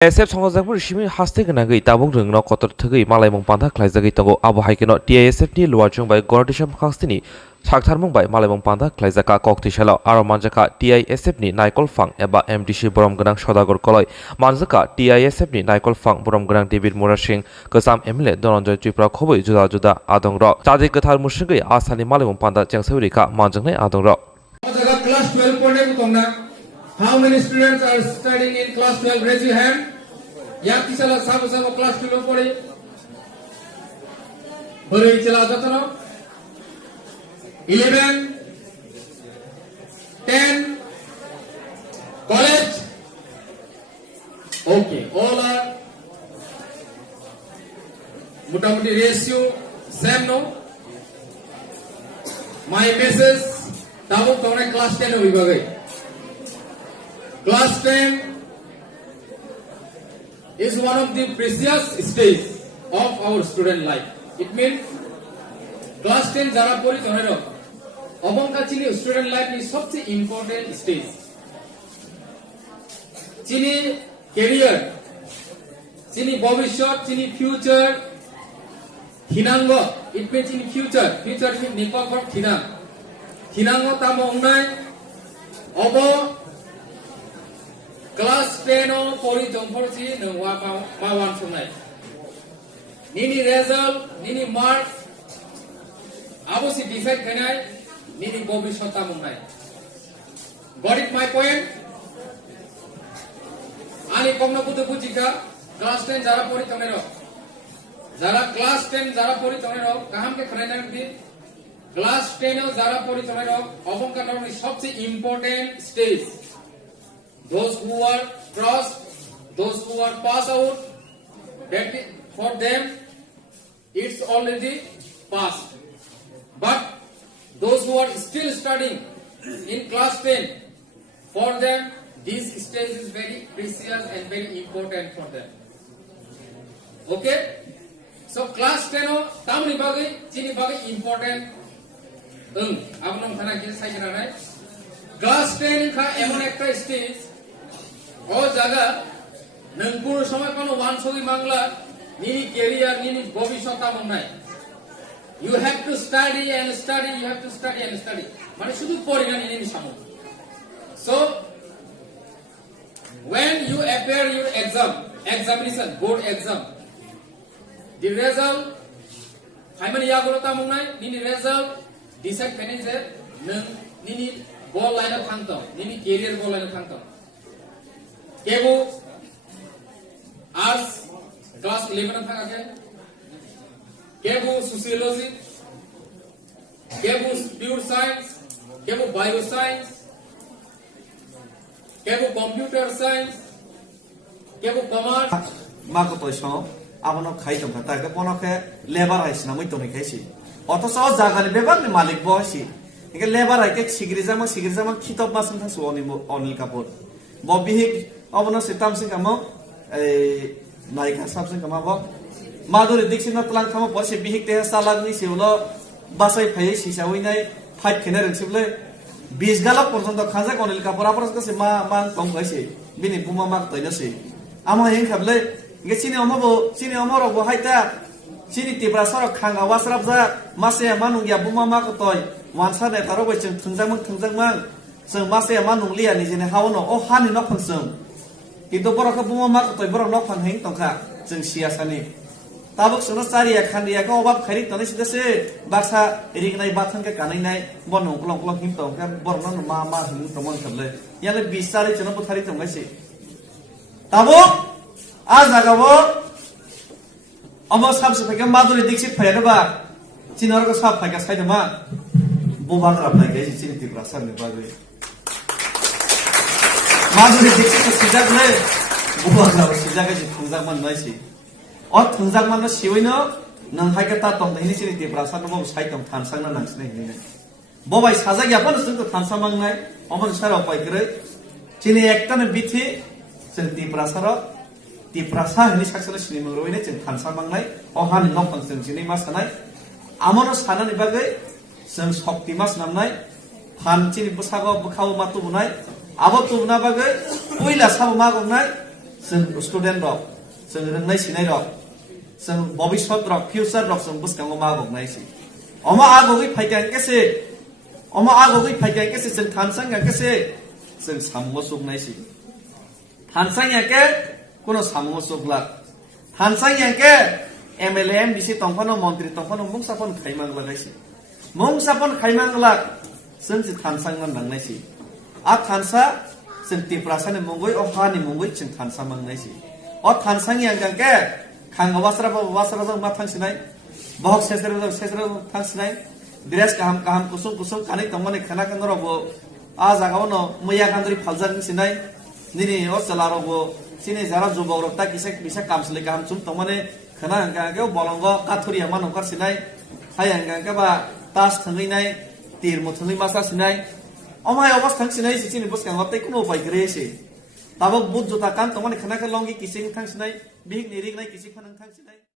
SF সংসদপুर Simi हास्ते गनागै ताबुं रोंगनाव Qatar थगै मालायमं पान्था ख्लाइजागै तंगो आबो हाइकेनो TISF नि लुवारजों bye गणदेशम खास्तिनि साकथारमं bye मालायमं पान्था ख्लाइजाका कक्तिशाला आरो मानजाका TISF नि नायकल फां एबा MDC बरम गनां सदागर कलय मानजाका TISF नि नायकल फां बरम गनां डेभिड मुरा सिंह गोजाम MLA धनन्जय त्रिपुरा खबै जुदा जुदा आदं र चादि गथार मुसुगै आसानि मालायमं पान्था चेंसावरिका मानजोंनाय आदं र class 12 पढ़ने को तंगना how many students are studying in class 12 raise your hand या किसला साबो class 12 पढ़े बड़े चला जाता ना 11 10 college okay all are मुटामुटी ratio same no my message Tabo तोने class 10 हुई बगै class 10 is one of the precious stage of our student life. It means class 10 jara pori tonero obonka chini student life is सबसे important stage. Chini career, chini bhavishyat, chini future, hinango. It means in future means nikokor hinang. Hinango tamo ongnai obo class 10 o pori jongporsi nwa mawan sunai nini result nini mark abosi decide khanai nini bobishota munai got it my point ani komna butu bujika class 10 jara pori tonero jara class 10 jara pori tonero kaham ke khana di class 10 o jara pori tonero obonka normi sobse important stage. Those who are crossed, those who are passed out, that for them it's already passed. But those who are still studying in class 10, for them this stage is very precious and very important for them. Okay? So class 10 o tamni bagai chini bagai important. Abnam khana ke sai jana class 10 kha emon ekta stage ও জায়গা নংপুর সময় কোন ওয়ানসগি বাংলা নিনি career নিনি ভবিষ্যৎ আমন নাই you have to study and study you have to study and study মানে শুধু পড়ি না নিনি সামন so when you appear your examination board exam the result হাইমান ইয়াগুলো তামন নাই নিনি result decide ফেনিজে নং নিনি বল লাইনে থাকতাম নিনি ক্যারিয়ার বল লাইনে থাকতাম केबो आर्ट्स क्लास 11 था आगे केबो सोशियोलॉजी केबो प्योर साइंस केबो बायो साइंस केबो कंप्यूटर साइंस केबो कॉमर्स माको तोइसो आबनो खाइ दं था के पनखे लेबार आइसना मै तोनि खाइसि अथस जागानि बेबारनि मालिक बहसि इके लेबार आइके सिग्रिजामा खितब मासन थासो अनिल कापुर बबिहिक अबनो सिताम सिंह कामो नायिका साबसिंह कामाबो माधुरी दीक्षित न तलां खामो परसे बिहिक ते सालागनि सेउलो बासाय फायै सिसावैनाय फाइट खेने रंसिबले 20 गाला पर्यन्त खाजा कनिल कापुरा परसकसे मा तंग गाइसे बिनि बुमा मा तैनसै आमा हें खाबले गेसिनि अमरो हाइता सिनि तिब्रा सर खांगा वासराबजा मासे मानुंगिया बुमा मा कतय वानसा ने तारो बै जों थुंजांमोन जों मासे मानुंलिया निजेने हावनो अ हानि न फंसों किन्तु बरखौ बुमा मा कतय बर न फंहें तंखा जों सियासानि ताबक सुनो सारिया खान्दिया को अबाब खैरि तने सिदसे बाक्सा रिगनाय बाथनके कानैनाय बन उक्लं हिम तंखा बरन मा हिम तमन खबले याले 20 सारि जन पथारि तंगाइसे ताबक आ जागाबो अमो साबसे फैका माधुरी दीक्षित फैयाबा चिनरको साब फैका साइदमा बुबान राबनाय गै चिनि तिब्रा सारनि बागै माधुरी दीक्षित सिजागले बुबान राब सिजागै थुंजागमान नायसि अ थुंजागमान सिवैनो नं हायका ता तम दैनि चिनि तिब्रा सारनो साइदम थानसांना नांसिनाय हिने बबाय साजागियाफोर जोंखौ थानसामांनाय अमन साराव पाइकरै चिनि एकटानो बिथि जों तिब्रा साराव तिप्रासा हनि साक्सना सिनि मंगरवैने जों थानसामांनाय अ हानि नखन जों जिनै मास थानाय आमनो सानानि बागै जों शक्ति मास नामनाय फानचिनि बसागो बखाव मातु बुनाय आबो तुबना बागै पुइला साबो मागनाय जों स्टुडेन्ट रक जों रोंनाय सिनाय रक जों भबिष्यत रक फिउचार रक जों बुसखांगो मागक नायसि अमा आगोगै फाइकां केसे अमा आगोगै फाइकां केसे जों थानसां केसे जों सामो सुक नायसि थानसां याके कोनो सामो सुकला थानसां याके एमएलए एमडीसी तंफानो मंत्री तंफानो मुंसाफन खाइमां लागायसि मुंसाफन खाइमां लाग जों जि थानसां नांनायसि आ थानसा जों तिप्रासानि मुंगै अहानि मुंगै जों थानसा मांनायसि अ थानसां याके खांगा बास्रा जों मा थांसिनाय बहक सेसरा जों थांसिनाय ड्रेस गाहाम गाहाम कुसुम कुसुम कानै तंमाने खाना कांगरबो आ जागावनो मैया कांद्रि फालजार सिनाय निनि अ चलारबो सिने जारा जुबौरक ता किसे बिसा कामसले गाहाम चुम तंमाने खाना गागे बलंग काथुरिया मानोकार सिनाय हाय गागे बा तास थंगैनाय तीर मुथुनि मासा सिनाय अमाय अबस थांसिनाय सिनि बुसखांग तै कुनो उपाय ग्रेसे ताबो बुत जुता कान तंमाने खाना का लंगि किसिं थांसिनाय बिग निरिगनाय किसिं फानन थांसिनाय